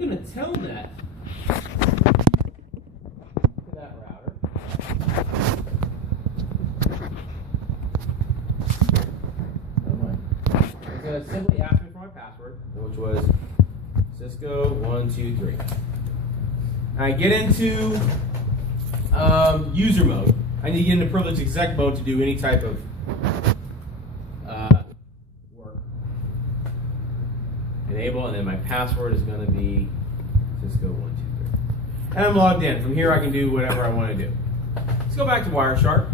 going to telnet to that router. It's going to simply ask me for my password, which was Cisco 123. I get into user mode. I need to get into privileged exec mode to do any type of work. Enable, and then my password is going to be Cisco 123. And I'm logged in. From here I can do whatever I want to do. Let's go back to Wireshark.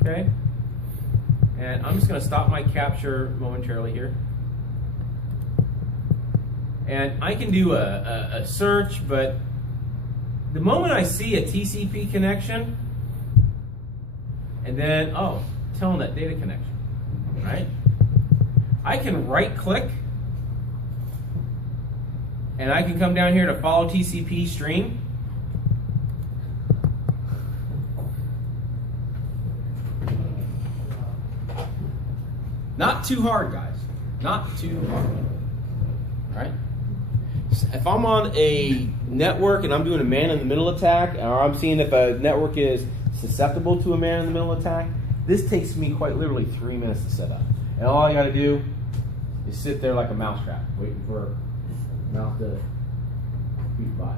Okay. And I'm just going to stop my capture momentarily here. And I can do a search, but the moment I see a TCP connection, and then, oh, telnet data connection, right? I can right-click, and I can come down here to follow TCP stream. Not too hard, guys. Not too hard. All right? If I'm on a network and I'm doing a man-in-the-middle attack, or I'm seeing if a network is susceptible to a man-in-the-middle attack, this takes me quite literally 3 minutes to set up. And all I got to do is sit there like a mousetrap, waiting for a mouse to beat by.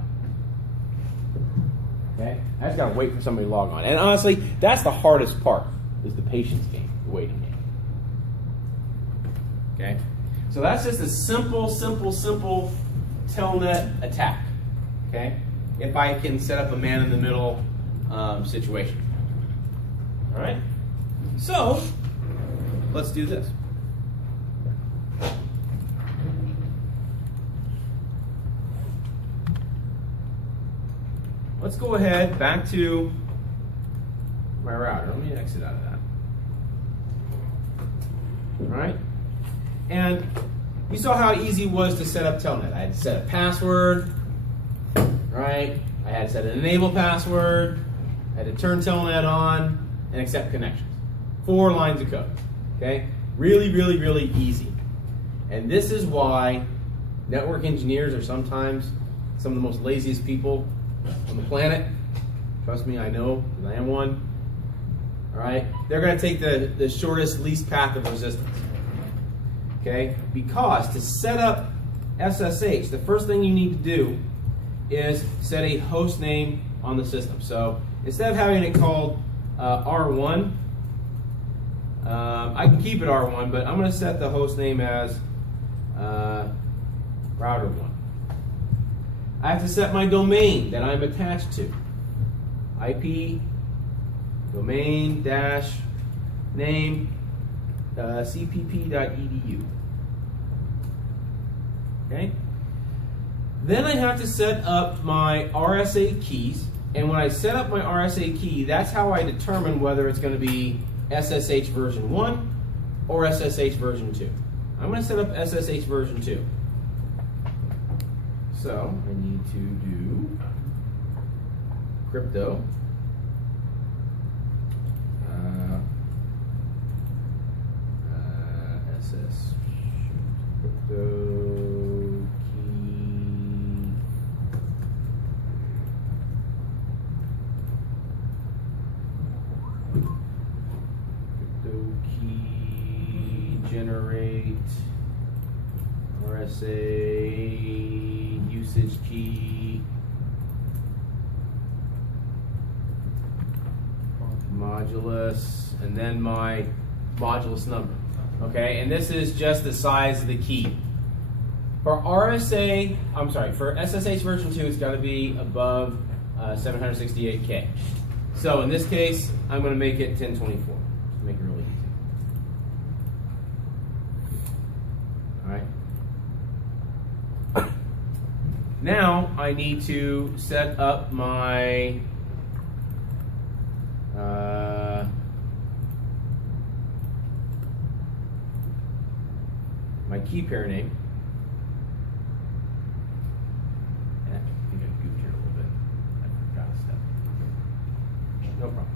Okay? I just got to wait for somebody to log on. And honestly, that's the hardest part, is the patience game, the waiting game. Okay? So that's just a simple telnet attack, okay? If I can set up a man-in-the-middle situation. All right? So, let's do this. Let's go ahead back to my router. Let me exit out of that. All right? And you saw how easy it was to set up telnet. I had to set a password, right? I had to set an enable password. I had to turn telnet on and accept connections. 4 lines of code, okay? Really, really, really easy. And this is why network engineers are sometimes some of the most laziest people on the planet. Trust me, I know, because I am one. All right? They're going to take the shortest, least path of resistance. Okay? Because to set up SSH, the first thing you need to do is set a host name on the system. So instead of having it called R1, I can keep it R1, but I'm going to set the host name as router1. I have to set my domain that I'm attached to. IP domain dash name cpp.edu. Okay? Then I have to set up my RSA keys, and when I set up my RSA key, that's how I determine whether it's going to be SSH version 1 or SSH version 2. I'm going to set up SSH version 2. So I need to do crypto SS crypto key generate RSA usage key modulus, and then my modulus number. Okay, and this is just the size of the key. For RSA, I'm sorry, for SSH version 2, it's got to be above 768K. So in this case, I'm going to make it 1024 to make it really easy. All right. Now I need to set up my my key pair name. I think I goofed here a little bit. I forgot a step. No problem.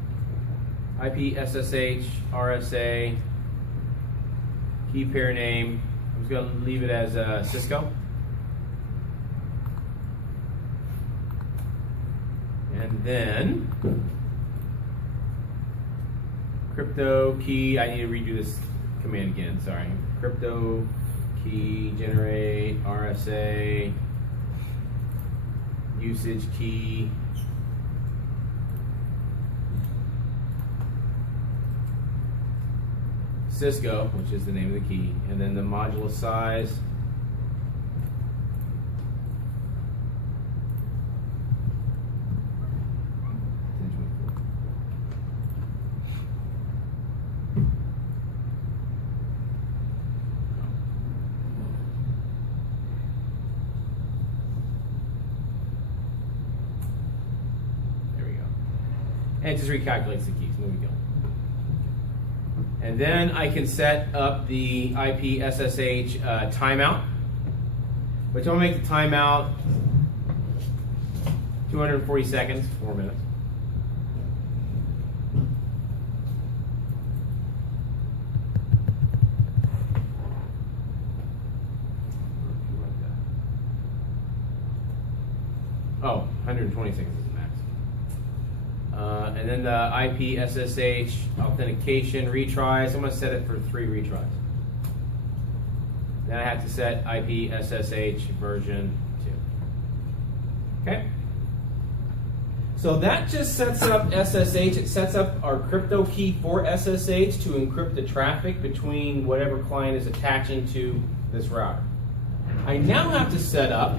IP, SSH, RSA, key pair name. I'm just going to leave it as Cisco. And then crypto key, I need to redo this command again, sorry. Crypto key generate RSA usage key Cisco, which is the name of the key, and then the module size. There we go. And it just recalculates the keys. There we go. And then I can set up the IP SSH timeout, which I'll make the timeout 240 seconds, 4 minutes. Oh, 120 seconds is the max. And then the IP SSH authentication retries, I'm going to set it for 3 retries. Then I have to set IP SSH version 2. Okay? So that just sets up SSH. It sets up our crypto key for SSH to encrypt the traffic between whatever client is attaching to this router. I now have to set up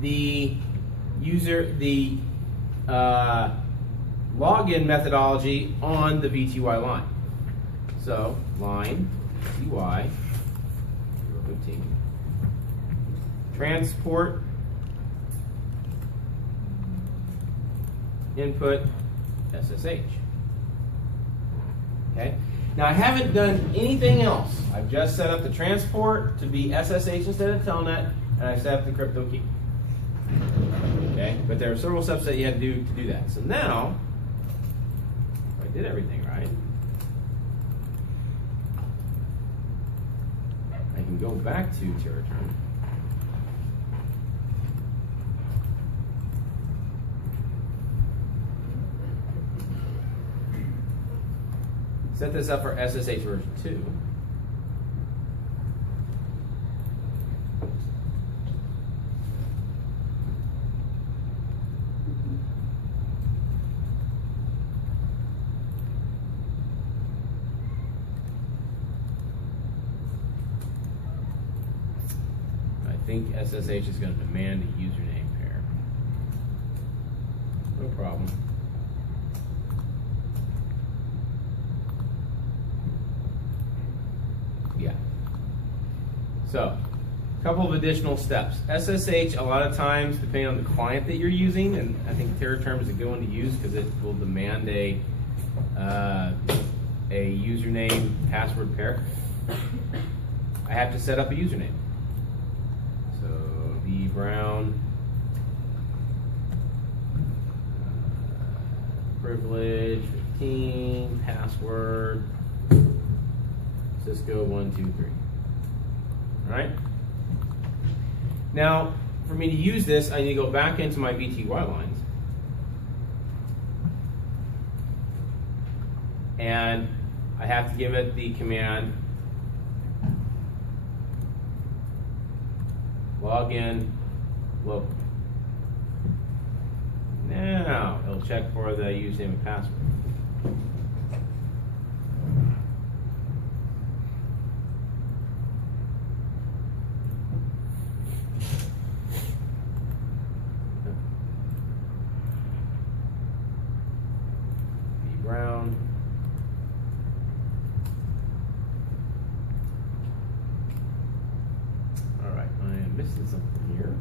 the login methodology on the VTY line. So line VTY 015 transport input SSH. Okay. Now I haven't done anything else. I've just set up the transport to be SSH instead of Telnet, and I set up the crypto key. Okay, but there are several steps that you had to do that. So now, if I did everything right, I can go back to TerraTerm. Set this up for SSH version 2. I think SSH is going to demand a username pair. No problem. Yeah. So, a couple of additional steps. SSH, a lot of times, depending on the client that you're using, and I think TerraTerm is a good one to use because it will demand a username password pair. I have to set up a username. So, Brown, privilege 15, password Cisco 123. All right. Now, for me to use this, I need to go back into my VTY lines, and I have to give it the command login local. Now it'll check for the username and password. Brown. All right, I am missing something here.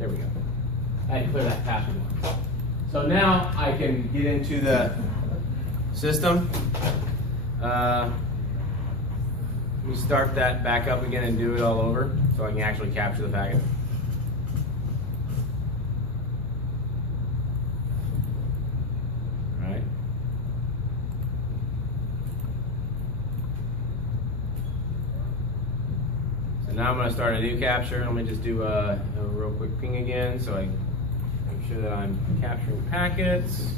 There we go. I had to clear that password one. So now I can get into the system. Let me start that back up again and do it all over so I can actually capture the packet. All right. So now I'm going to start a new capture. Let me just do a real quick ping again so I make sure that I'm capturing packets.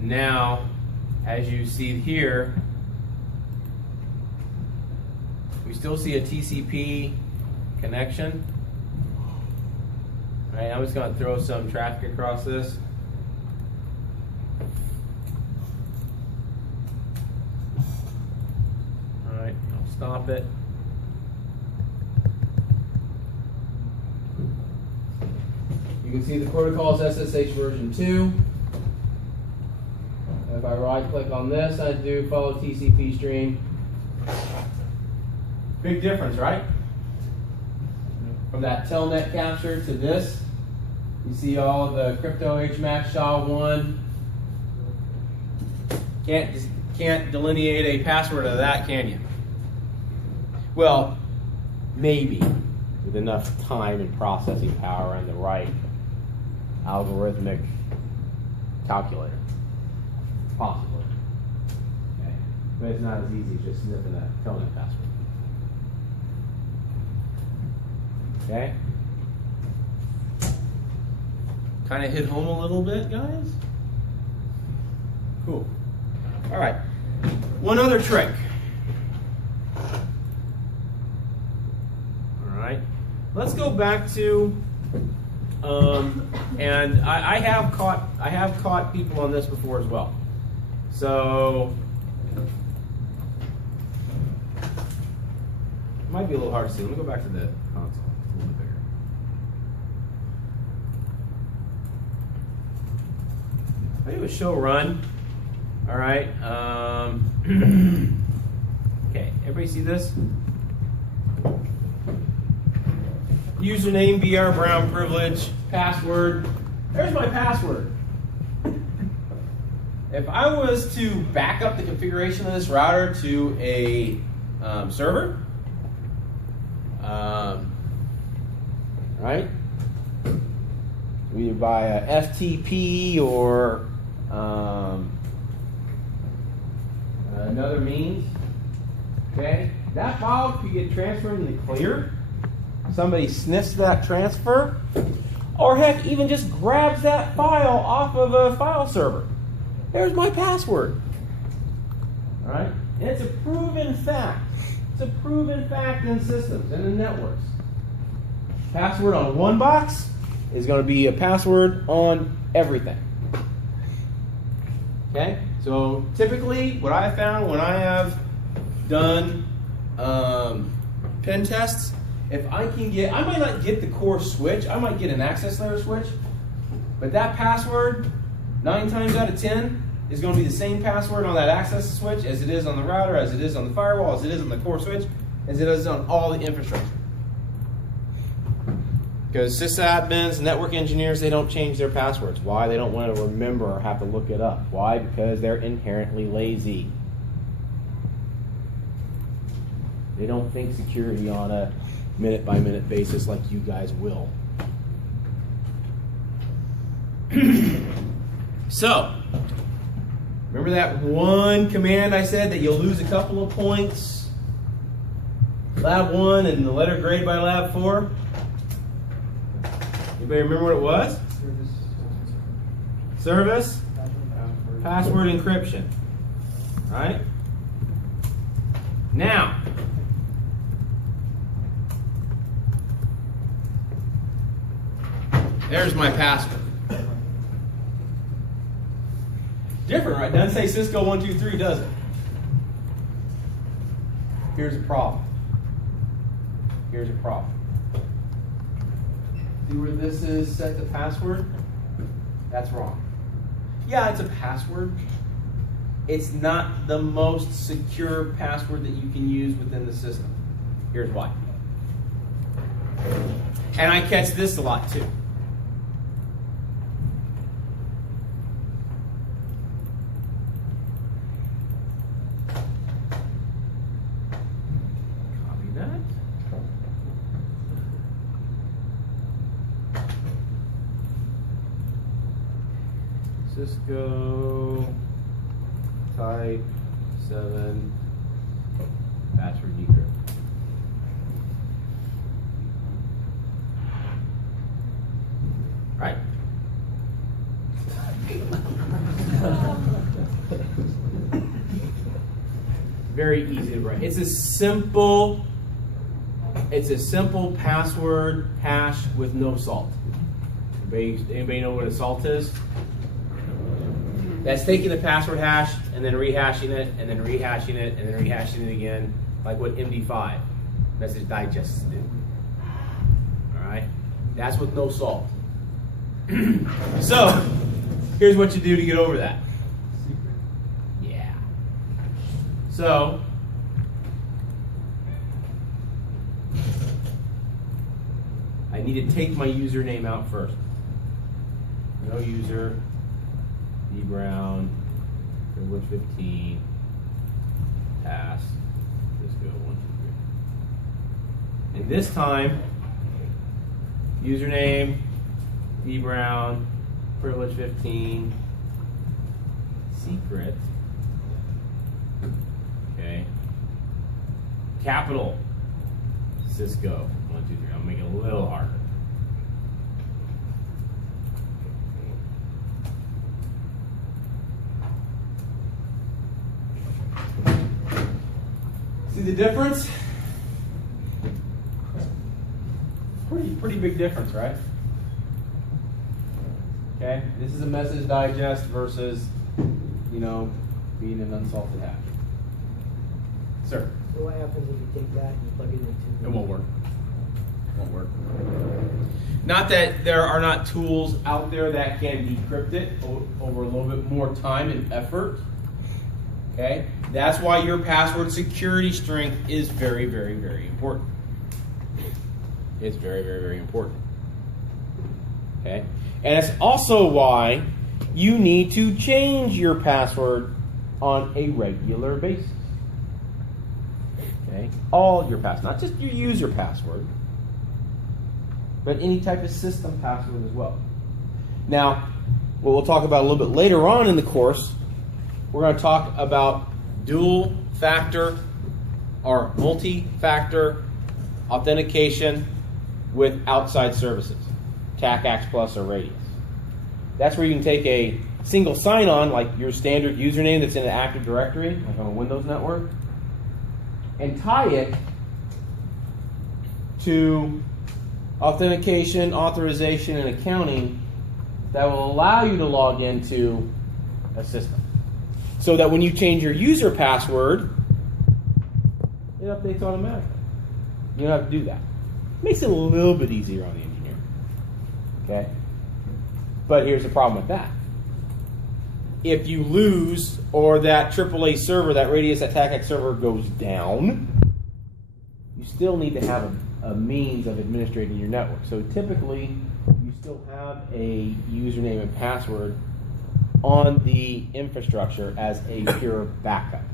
Now, as you see here, we still see a TCP connection. All right, I'm just going to throw some traffic across this. All right, I'll stop it. You can see the protocol is SSH version 2. If I right click on this, I do follow TCP stream. Big difference, right? From that telnet capture to this, you see all the crypto HMAC SHA-1. Can't delineate a password of that, can you? Well, maybe with enough time and processing power and the right algorithmic calculator. Possibly. Okay. But it's not as easy as just sniffing that telnet password. Okay? Kind of hit home a little bit, guys? Cool. All right. One other trick. All right. Let's go back to and I have caught people on this before as well. So it might be a little hard to see. Let me go back to the console. It's a little bit bigger. I do a show run. All right. Okay. Everybody see this? Username BR Brown privilege. Password. There's my password. If I was to back up the configuration of this router to a server, right? Either by a FTP or another means, okay? That file could get transferred in the clear. Somebody sniffs that transfer, or heck, even just grabs that file off of a file server. There's my password. All right? And it's a proven fact. It's a proven fact in systems and in networks. Password on one box is going to be a password on everything. Okay? So typically, what I found when I have done pen tests, if I can get, I might not get the core switch, I might get an access layer switch, but that password, 9 times out of 10, is going to be the same password on that access switch as it is on the router, as it is on the firewall, as it is on the core switch, as it is on all the infrastructure. Because sysadmins, network engineers, they don't change their passwords. Why? They don't want to remember or have to look it up. Why? Because they're inherently lazy. They don't think security on a minute-by-minute basis like you guys will. So, remember that one command I said that you'll lose a couple of points? Lab 1 and the letter grade by Lab 4? Anybody remember what it was? Service? Password encryption. Right? Now, there's my password. different, right? It doesn't say Cisco 123, does it? Here's a problem. Here's a problem. See where this is set to password? That's wrong. Yeah, it's a password. It's not the most secure password that you can use within the system. Here's why. And I catch this a lot too. Copy that. Cisco type 7 password decrypt. Right. Very easy to write. It's a simple password hash with no salt. Anybody know what a salt is? That's taking the password hash and then rehashing it and then rehashing it and then rehashing it again, like what MD5 message digests do. All right, that's with no salt. So here's what you do to get over that. Yeah. So I need to take my username out first. No user. B Brown, privilege 15, pass, Cisco 123. And this time, username, B Brown, privilege 15, secret, okay, capital, Cisco 123. I'll make it a little harder. See the difference? Pretty big difference, right? Okay, this is a message digest versus, you know, being an unsalted hash. Sir? So what happens if you take that and you plug it into? It won't work. It won't work. Not that there are not tools out there that can decrypt it over a little bit more time and effort. Okay? That's why your password security strength is very, very, very important. It's very, very, very important. Okay? And it's also why you need to change your password on a regular basis. Okay? All your passwords, not just your user password, but any type of system password as well. Now, what we'll talk about a little bit later on in the course, we're going to talk about dual factor or multi-factor authentication with outside services, TAC, Plus, or Radius. That's where you can take a single sign-on, like your standard username that's in an Active Directory, like on a Windows network, and tie it to authentication, authorization, and accounting that will allow you to log into a system. So that when you change your user password, it updates automatically. You don't have to do that. Makes it a little bit easier on the engineer. Okay? But here's the problem with that. If you lose or that AAA server, that Radius attack server goes down, you still need to have a means of administrating your network. So typically, you still have a username and password on the infrastructure as a pure backup.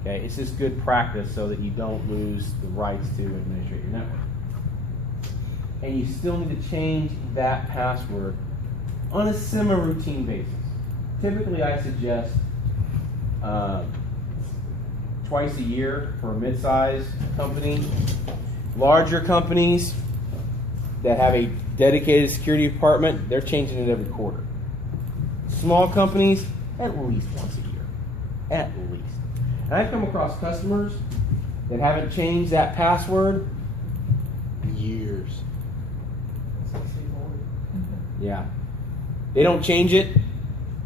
Okay, it's just good practice so that you don't lose the rights to administrate your network. And you still need to change that password on a semi-routine basis. Typically, I suggest twice a year for a mid-sized company. Larger companies that have a dedicated security department, they're changing it every quarter. Small companies, at least once a year. At least. And I've come across customers that haven't changed that password in years. Yeah. They don't change it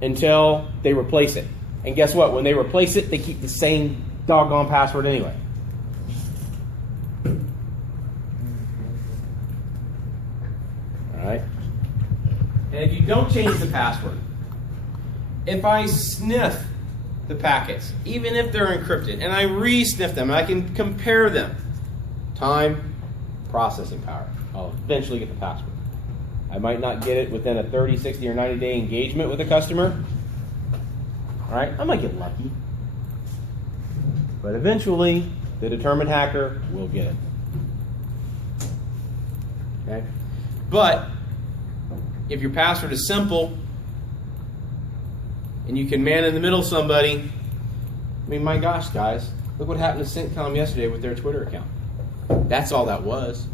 until they replace it. And guess what? When they replace it, they keep the same doggone password anyway. All right? And if you don't change the password, if I sniff the packets, even if they're encrypted, and I re-sniff them, and I can compare them, time, processing power, I'll eventually get the password. I might not get it within a 30, 60, or 90-day engagement with a customer. All right? I might get lucky. But eventually, the determined hacker will get it. Okay? But if your password is simple and you can man in the middle somebody, I mean, my gosh, guys, look what happened to CentCom yesterday with their Twitter account. That's all that was.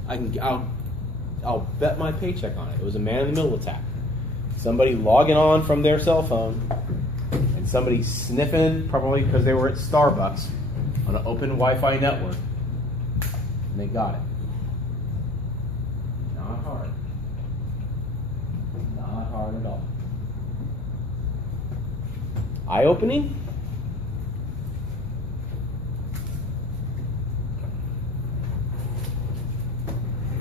I'll bet my paycheck on it. It was a man in the middle attack. Somebody logging on from their cell phone and somebody sniffing, probably because they were at Starbucks on an open Wi-Fi network, and they got it. Not hard. Not hard at all. Eye-opening?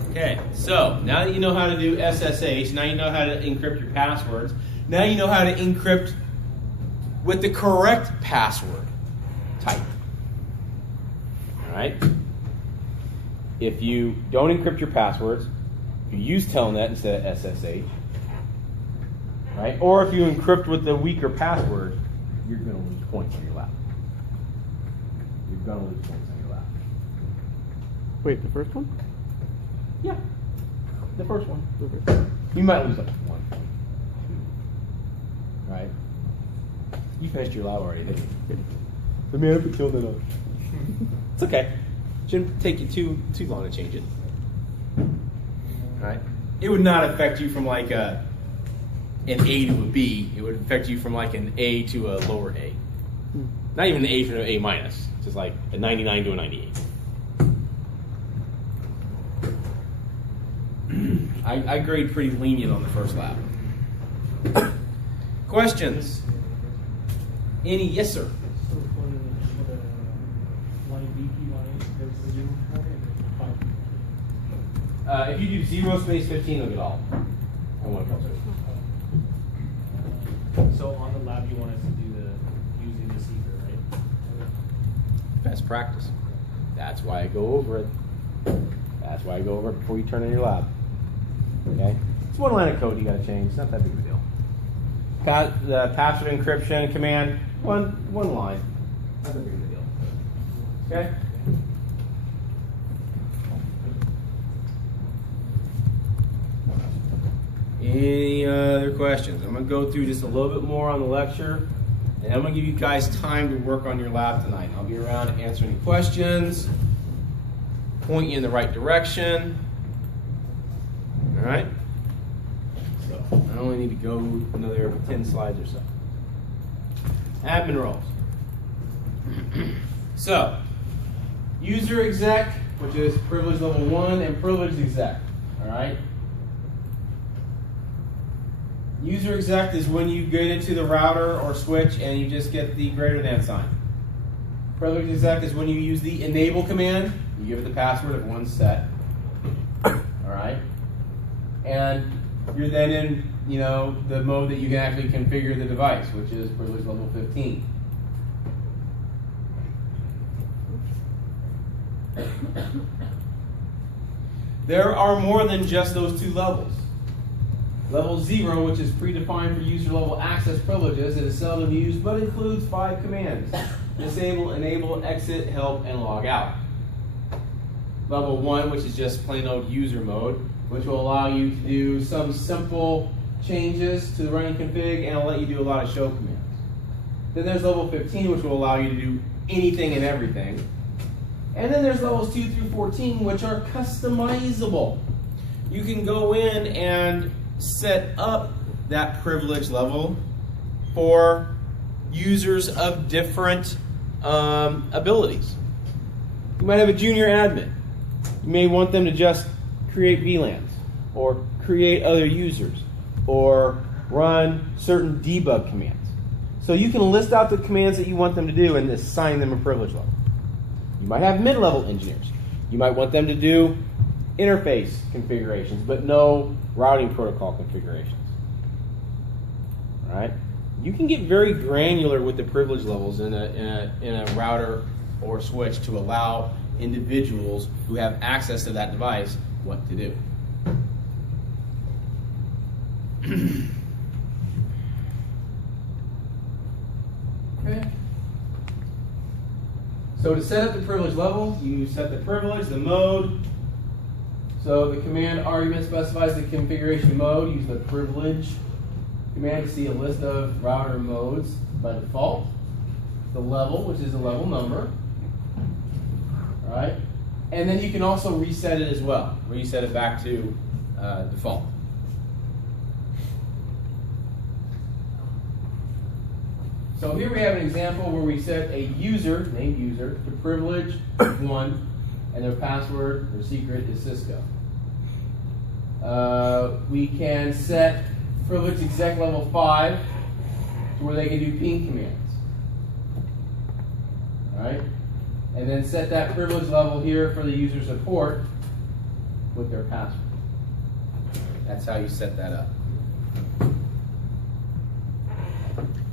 Okay, so now that you know how to do SSH, now you know how to encrypt your passwords, now you know how to encrypt with the correct password type. All right? If you don't encrypt your passwords, if you use Telnet instead of SSH, right? Or if you encrypt with the weaker password, you're going to lose points on your lap. You're going to lose points on your lap. Wait, the first one? Yeah, the first one. Okay. You might lose like 1 point, 2. Right? You finished your lab already, didn't you? Let me have it till then. It's okay. Shouldn't take you too long to change it. Right? It would not affect you from like an A to a B. It would affect you from like an A to a lower A. Not even an A to an A minus. Just like a 99 to a 98. I grade pretty lenient on the first lap. Questions? Any? Yes, sir. If you do 0 space 15, they'll get all. And one filter. So on the lab, you want us to do using the secret, right? Best practice. That's why I go over it. That's why I go over it before you turn in your lab. Okay? It's one line of code you got to change. It's not that big of a deal. The password encryption command, one line. Not that big of a deal. Okay? Any other questions? I'm going to go through just a little bit more on the lecture, and I'm going to give you guys time to work on your lab tonight. I'll be around to answer any questions, point you in the right direction. All right? So I only need to go another 10 slides or so. Admin roles. So, user exec, which is privilege level 1, and privileged exec. All right? User exec is when you get into the router or switch and you just get the greater than sign. Privileged exec is when you use the enable command. You give it the password of one set. All right? And you're then in, the mode that you can actually configure the device, which is privilege level 15. There are more than just those two levels. Level 0, which is predefined for user level access privileges, it is seldom used but includes 5 commands: disable, enable, exit, help, and log out. Level 1, which is just plain old user mode, which will allow you to do some simple changes to the running config and will let you do a lot of show commands. Then there's level 15, which will allow you to do anything and everything. And then there's levels 2 through 14, which are customizable. You can go in and set up that privilege level for users of different abilities. You might have a junior admin. You may want them to just create VLANs or create other users or run certain debug commands. So you can list out the commands that you want them to do and assign them a privilege level. You might have mid-level engineers. You might want them to do interface configurations, but no routing protocol configurations. All right? You can get very granular with the privilege levels in a router or switch to allow individuals who have access to that device what to do. Okay. So to set up the privilege level, you set the privilege, the mode. So the command argument specifies the configuration mode. Use the privilege command to see a list of router modes by default. The level, which is a level number. All right. And then you can also reset it as well. Reset it back to default. So here we have an example where we set a user, named user, to privilege 1, and their password or secret is Cisco. We can set privilege exec level 5 to where they can do ping commands. All right? And then set that privilege level here for the user support with their password. That's how you set that up.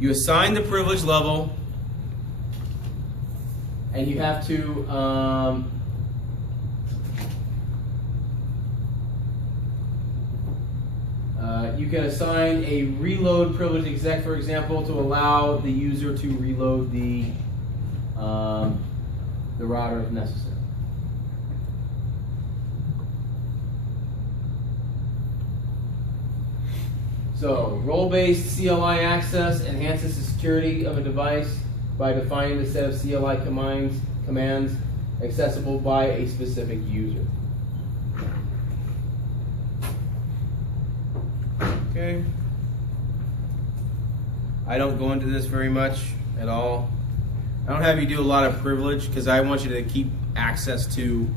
You assign the privilege level, and you have to you can assign a reload privilege exec, for example, to allow the user to reload the router if necessary. So, role-based CLI access enhances the security of a device by defining the set of CLI commands accessible by a specific user. Okay. I don't go into this very much at all. I don't have you do a lot of privilege because I want you to keep access to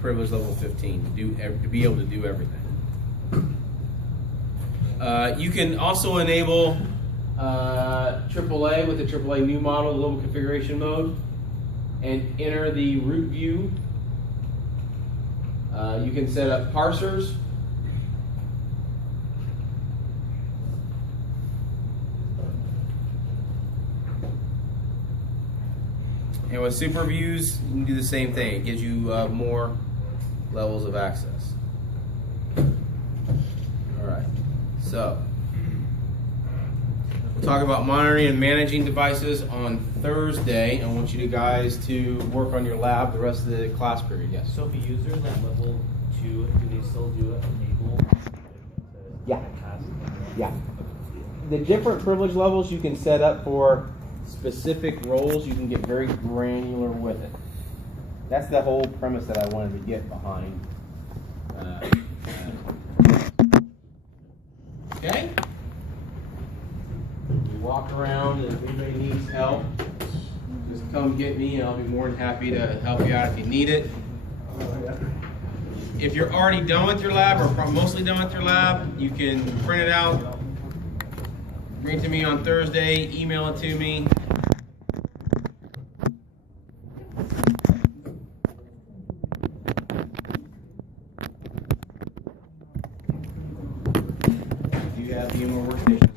privilege level 15 to be able to do everything. You can also enable AAA with the AAA new model, global configuration mode, and enter the root view. You can set up parsers. And with super views, you can do the same thing. It gives you more levels of access. All right. So, we'll talk about monitoring and managing devices on Thursday. I want you guys to work on your lab the rest of the class period. Yes? So if a user is at level 2, do they still do it enable? Yeah. Yeah. The different privilege levels you can set up for specific roles. You can get very granular with it. That's the whole premise that I wanted to get behind. Okay? You walk around, and if anybody needs help, just come get me, and I'll be more than happy to help you out if you need it. If you're already done with your lab, or mostly done with your lab, you can print it out, bring it to me on Thursday, email it to me. Do you have VMware Workstation?